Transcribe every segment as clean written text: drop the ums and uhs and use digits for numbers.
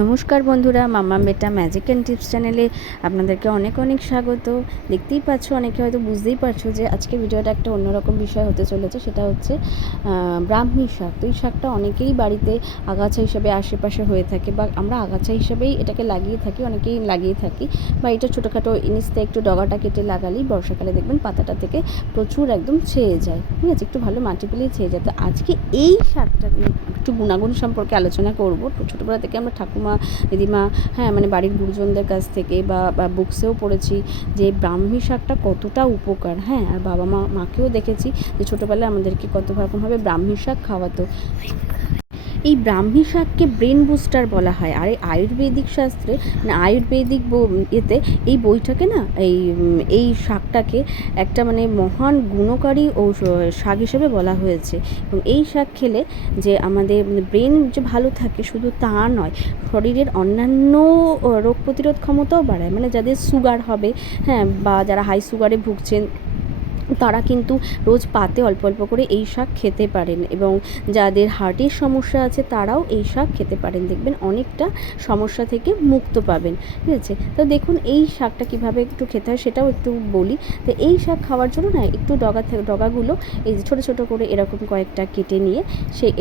নমস্কার বন্ধুরা, মাম্মাম বেটা ম্যাজিক অ্যান্ড টিপস চ্যানেলে আপনাদেরকে অনেক অনেক স্বাগত। দেখতেই পাচ্ছ, অনেকে হয়তো বুঝতেই পারছো যে আজকে ভিডিওটা একটা অন্যরকম বিষয় হতে চলেছে। সেটা হচ্ছে ব্রাহ্মী শাক। তো এই শাকটা অনেকেই বাড়িতে আগাছা হিসেবে আশেপাশে হয়ে থাকে, বা আমরা আগাছা হিসেবেই এটাকে লাগিয়ে থাকি, অনেকেই লাগিয়ে থাকি। বা এটা ছোটোখাটো নিচতে একটু ডগাটা কেটে লাগালেই বর্ষাকালে দেখবেন পাতাটা থেকে প্রচুর একদম ছেয়ে যায়। ঠিক আছে, একটু ভালো মাটি পেলেই ছেয়ে যায়। তো আজকে এই শাকটা একটু গুণাগুণ সম্পর্কে আলোচনা করব। ছোটোবেলা থেকে আমরা ঠাকুমা, দিদিমা, মানে বাড়ির গুরুজনদের কাছ থেকে বা বুকসেও পড়েছি যে ব্রাহ্মী শাকটা কতটা উপকার। আর বাবা মাকেও দেখেছি যে ছোটোবেলায় আমাদেরকে কত রকমভাবে ব্রাহ্মী শাক খাওয়াতো। এই ব্রাহ্মী শাককে ব্রেন বুস্টার বলা হয়। আর এই আয়ুর্বেদিক শাস্ত্রে, আয়ুর্বেদিক এতে এই বইটাকে এই শাকটাকে একটা মহান গুণকারী ও শাক হিসেবে বলা হয়েছে। এবং এই শাক খেলে যে আমাদের ব্রেন যে ভালো থাকে শুধু তা নয়, শরীরের অন্যান্য রোগ প্রতিরোধ ক্ষমতাও বাড়ায়। যাদের সুগার হবে, বা যারা হাই সুগারে ভুগছেন, তারা কিন্তু রোজ পাতে অল্প অল্প করে এই শাক খেতে পারেন। এবং যাদের হার্টের সমস্যা আছে তারাও এই শাক খেতে পারেন, দেখবেন অনেকটা সমস্যা থেকে মুক্ত পাবেন। ঠিক আছে, তো দেখুন এই শাকটা কীভাবে একটু খেতে হয় সেটাও একটু বলি। তো এই শাক খাওয়ার জন্য একটু ডগাগুলো এই যে ছোটো ছোটো করে এরকম কয়েকটা কেটে নিয়ে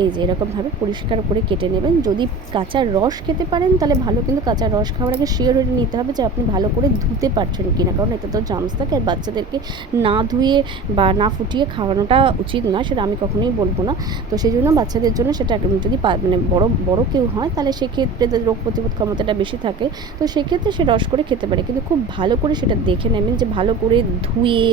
এই যে এরকমভাবে পরিষ্কার করে কেটে নেবেন। যদি কাঁচা রস খেতে পারেন তাহলে ভালো, কিন্তু কাঁচা রস খাওয়ার আগে শিওর হয়ে নিতে হবে যে আপনি ভালো করে ধুতে পারছেন কিনা, কারণ এতে তো জার্মস থাকে। আর বাচ্চাদেরকে না ধুয়ে বা না ফুটিয়ে খাওয়ানোটা উচিত নয়, সেটা আমি কখনোই বলবো না। তো সেই জন্য বাচ্চাদের জন্য সেটা যদি বড় কেউ হয় তাহলে সেক্ষেত্রে রোগ প্রতিরোধ ক্ষমতাটা বেশি থাকে, তো সেক্ষেত্রে সে রস করে খেতে পারে। কিন্তু খুব ভালো করে সেটা দেখে নেবেন যে ভালো করে ধুয়ে,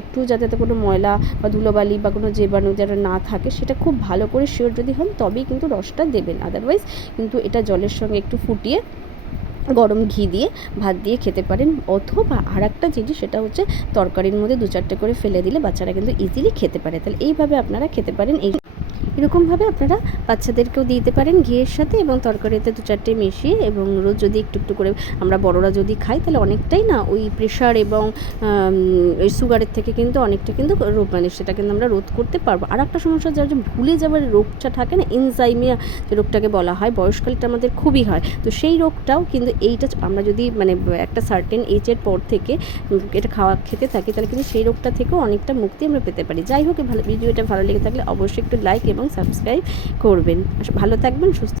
একটু যাতে কোনো ময়লা বা ধুলোবালি বা কোনো জীবাণু যেন না থাকে, সেটা খুব ভালো করে শিওর যদি হন তবেই কিন্তু রসটা দেবেন। আদারওয়াইজ কিন্তু এটা জলের সঙ্গে একটু ফুটিয়ে গরম ঘি দিয়ে ভাত দিয়ে খেতে পারেন। অথবা আর একটা জিনিস, সেটা হচ্ছে তরকারির মধ্যে 2-4টে করে ফেলে দিলে বাচ্চারা কিন্তু ইজিলি খেতে পারে। তাহলে এইভাবে আপনারা খেতে পারেন। এরকমভাবে আপনারা বাচ্চাদেরকেও দিতে পারেন ঘিয়ের সাথে, এবং তরকারিতে 2-4টে মিশিয়ে। এবং রোজ যদি একটু একটু করে আমরা বড়রা যদি খাই তাহলে অনেকটাই ওই প্রেশার এবং ওই সুগারের থেকে কিন্তু অনেকটা কিন্তু সেটা কিন্তু আমরা রোধ করতে পারবো। আর একটা সমস্যা, যারা যে ভুলে যাওয়ার রোগটা থাকে না, এনজাইমিয়া যে রোগটাকে বলা হয়, বয়সকালটা আমাদের খুবই হয়। তো সেই রোগটাও কিন্তু এইটা আমরা যদি একটা সার্টেন এজের পর থেকে এটা খেতে থাকি, তাহলে কিন্তু সেই রোগটা থেকেও অনেকটা মুক্তি আমরা পেতে পারি। যাই হোক, ভিডিওটা ভালো লেগে থাকলে অবশ্যই একটু লাইক এবং সাবস্ক্রাইব করবেন। ভালো থাকবেন, সুস্থ